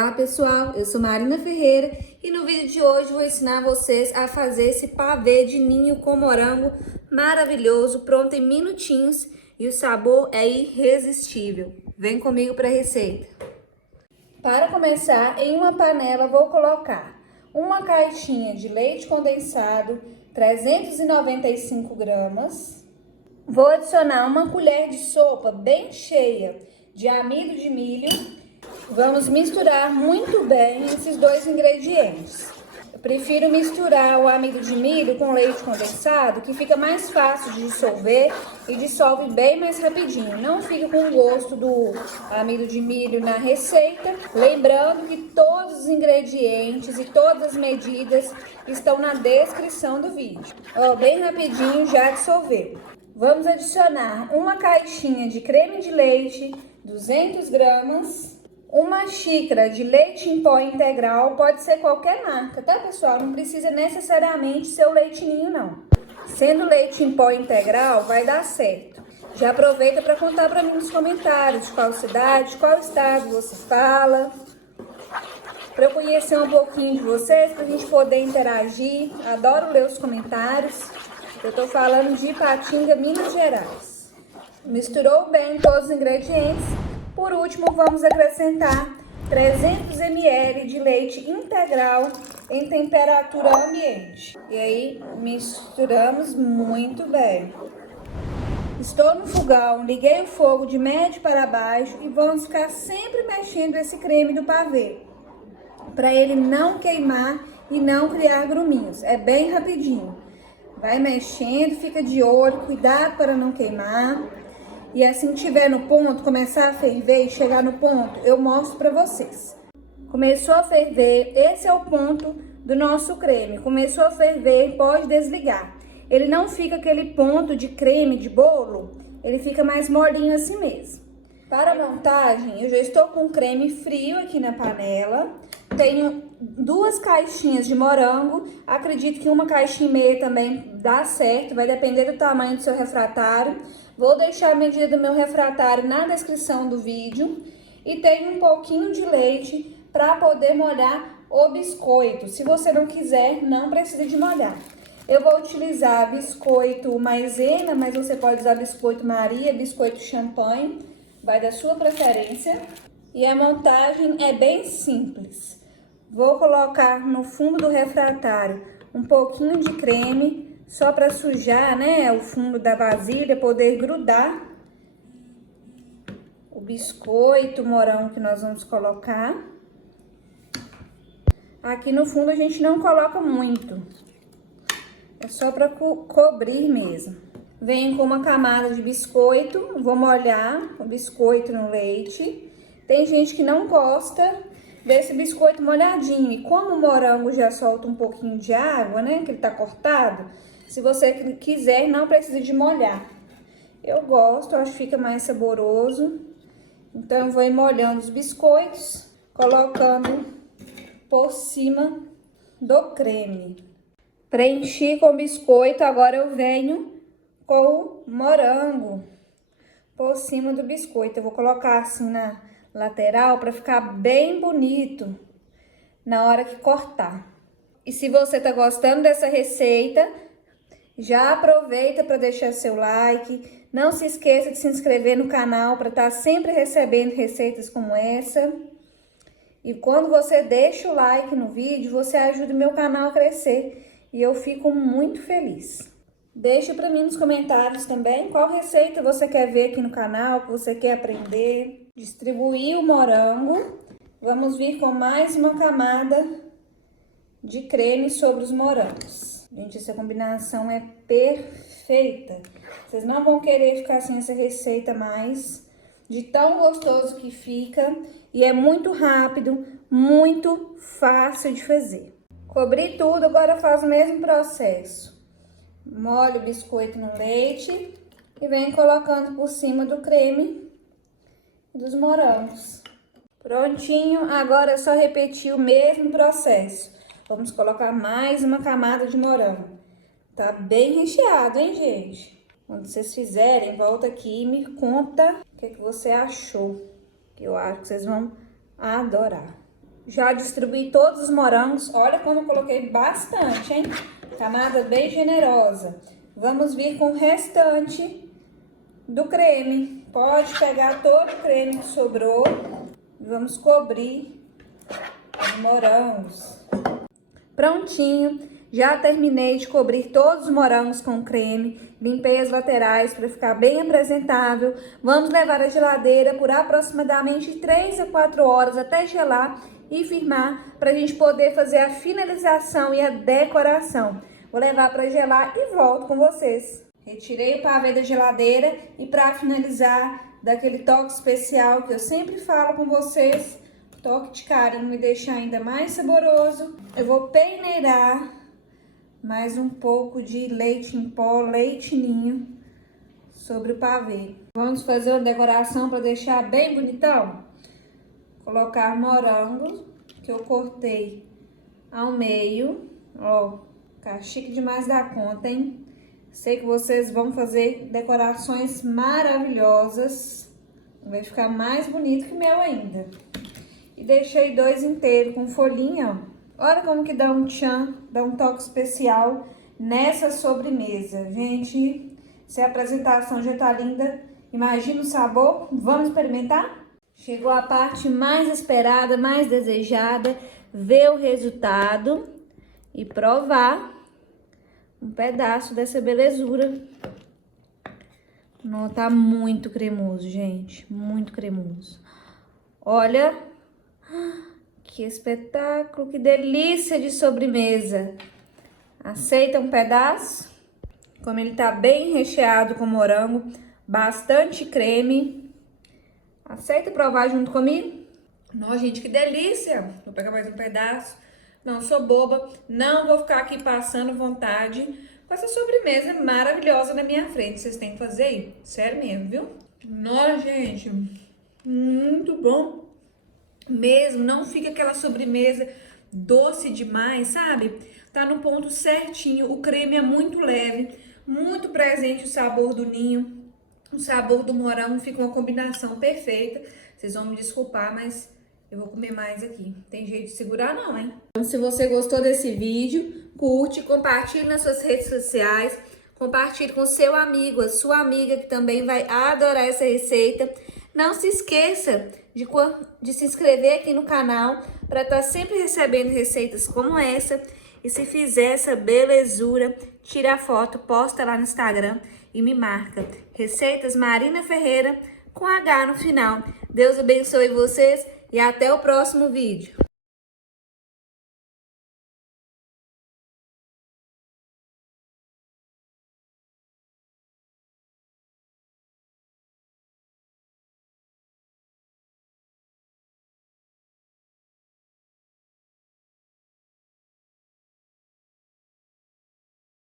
Olá pessoal, eu sou Marina Ferreira e no vídeo de hoje vou ensinar vocês a fazer esse pavê de ninho com morango maravilhoso, pronto em minutinhos e o sabor é irresistível. Vem comigo para a receita. Para começar, em uma panela vou colocar uma caixinha de leite condensado, 395 gramas. Vou adicionar uma colher de sopa bem cheia de amido de milho. Vamos misturar muito bem esses dois ingredientes. Eu prefiro misturar o amido de milho com leite condensado, que fica mais fácil de dissolver e dissolve bem mais rapidinho. Não fica com o gosto do amido de milho na receita. Lembrando que todos os ingredientes e todas as medidas estão na descrição do vídeo. Ó, bem rapidinho já dissolveu. Vamos adicionar uma caixinha de creme de leite, 200 gramas. Uma xícara de leite em pó integral, pode ser qualquer marca, tá pessoal? Não precisa necessariamente ser o leite ninho, não. Sendo leite em pó integral, vai dar certo. Já aproveita para contar para mim nos comentários de qual cidade, de qual estado você fala. Para eu conhecer um pouquinho de vocês, para a gente poder interagir. Adoro ler os comentários. Eu tô falando de Ipatinga, Minas Gerais. Misturou bem todos os ingredientes. Por último, vamos acrescentar 300 ml de leite integral em temperatura ambiente. E aí, misturamos muito bem. Estou no fogão, liguei o fogo de médio para baixo e vamos ficar sempre mexendo esse creme do pavê, para ele não queimar e não criar gruminhos. É bem rapidinho. Vai mexendo, fica de olho, cuidado para não queimar. E assim que estiver no ponto, começar a ferver e chegar no ponto, eu mostro para vocês. Começou a ferver, esse é o ponto do nosso creme. Começou a ferver, pode desligar. Ele não fica aquele ponto de creme de bolo, ele fica mais molinho assim mesmo. Para a montagem, eu já estou com o creme frio aqui na panela. Tenho 2 caixinhas de morango. Acredito que uma caixinha e meia também dá certo, vai depender do tamanho do seu refratário. Vou deixar a medida do meu refratário na descrição do vídeo. E tenho um pouquinho de leite para poder molhar o biscoito. Se você não quiser, não precisa de molhar. Eu vou utilizar biscoito maisena, mas você pode usar biscoito Maria, biscoito champanhe, vai da sua preferência. E a montagem é bem simples. Vou colocar no fundo do refratário um pouquinho de creme, só para sujar, né, o fundo da vasilha, poder grudar o biscoito, o morango que nós vamos colocar. Aqui no fundo a gente não coloca muito, é só para cobrir mesmo. Venho com uma camada de biscoito, vou molhar o biscoito no leite. Tem gente que não gosta desse biscoito molhadinho, e como o morango já solta um pouquinho de água, né, que ele tá cortado, se você quiser, não precisa de molhar. Eu gosto, acho que fica mais saboroso. Então, eu vou ir molhando os biscoitos, colocando por cima do creme. Preenchi com o biscoito, agora eu venho com o morango por cima do biscoito. Eu vou colocar assim na lateral para ficar bem bonito na hora que cortar. E se você tá gostando dessa receita, já aproveita para deixar seu like. Não se esqueça de se inscrever no canal para estar sempre recebendo receitas como essa. E quando você deixa o like no vídeo, você ajuda o meu canal a crescer. E eu fico muito feliz. Deixa para mim nos comentários também qual receita você quer ver aqui no canal, que você quer aprender. Distribuir o morango. Vamos vir com mais uma camada de creme sobre os morangos. Gente, essa combinação é perfeita. Vocês não vão querer ficar sem essa receita mais, de tão gostoso que fica. E é muito rápido, muito fácil de fazer. Cobri tudo, agora faz o mesmo processo. Molho o biscoito no leite e venho colocando por cima do creme dos morangos. Prontinho, agora é só repetir o mesmo processo. Vamos colocar mais uma camada de morango. Tá bem recheado, hein, gente? Quando vocês fizerem, volta aqui e me conta o que você achou. Eu acho que vocês vão adorar. Já distribuí todos os morangos. Olha como eu coloquei bastante, hein? Camada bem generosa. Vamos vir com o restante do creme. Pode pegar todo o creme que sobrou. Vamos cobrir os morangos. Prontinho. Já terminei de cobrir todos os morangos com creme. Limpei as laterais para ficar bem apresentável. Vamos levar à geladeira por aproximadamente 3 a 4 horas até gelar e firmar para a gente poder fazer a finalização e a decoração. Vou levar para gelar e volto com vocês. Retirei o pavê da geladeira e para finalizar, daquele toque especial que eu sempre falo com vocês, toque de carinho me deixar ainda mais saboroso, eu vou peneirar mais um pouco de leite em pó, leite ninho, sobre o pavê. Vamos fazer uma decoração para deixar bem bonitão? Colocar morangos, que eu cortei ao meio, ó, tá chique demais da conta, hein? Sei que vocês vão fazer decorações maravilhosas, vai ficar mais bonito que o meu ainda. E deixei 2 inteiros com folhinha, ó. Olha como que dá um tchan, dá um toque especial nessa sobremesa. Gente, se a apresentação já tá linda, imagina o sabor. Vamos experimentar? Chegou a parte mais esperada, mais desejada, ver o resultado e provar um pedaço dessa belezura. Não, tá muito cremoso, gente, muito cremoso. Olha, que espetáculo, que delícia de sobremesa. Aceita um pedaço? Como ele tá bem recheado com morango, bastante creme. Aceita provar junto comigo? Nossa, gente, que delícia. Vou pegar mais um pedaço. Não sou boba, não vou ficar aqui passando vontade com essa sobremesa maravilhosa na minha frente. Vocês têm que fazer aí, sério mesmo, viu? Nossa, gente, muito bom mesmo. Não fica aquela sobremesa doce demais, sabe? Tá no ponto certinho, o creme é muito leve, muito presente o sabor do ninho. O sabor do morango, fica uma combinação perfeita. Vocês vão me desculpar, mas eu vou comer mais aqui. Tem jeito de segurar não, hein? Então, se você gostou desse vídeo, curte, compartilhe nas suas redes sociais. Compartilhe com seu amigo, a sua amiga, que também vai adorar essa receita. Não se esqueça de se inscrever aqui no canal para estar sempre recebendo receitas como essa. E se fizer essa belezura, tira a foto, posta lá no Instagram e me marca. Receitas Marina Ferreira com H no final. Deus abençoe vocês e até o próximo vídeo.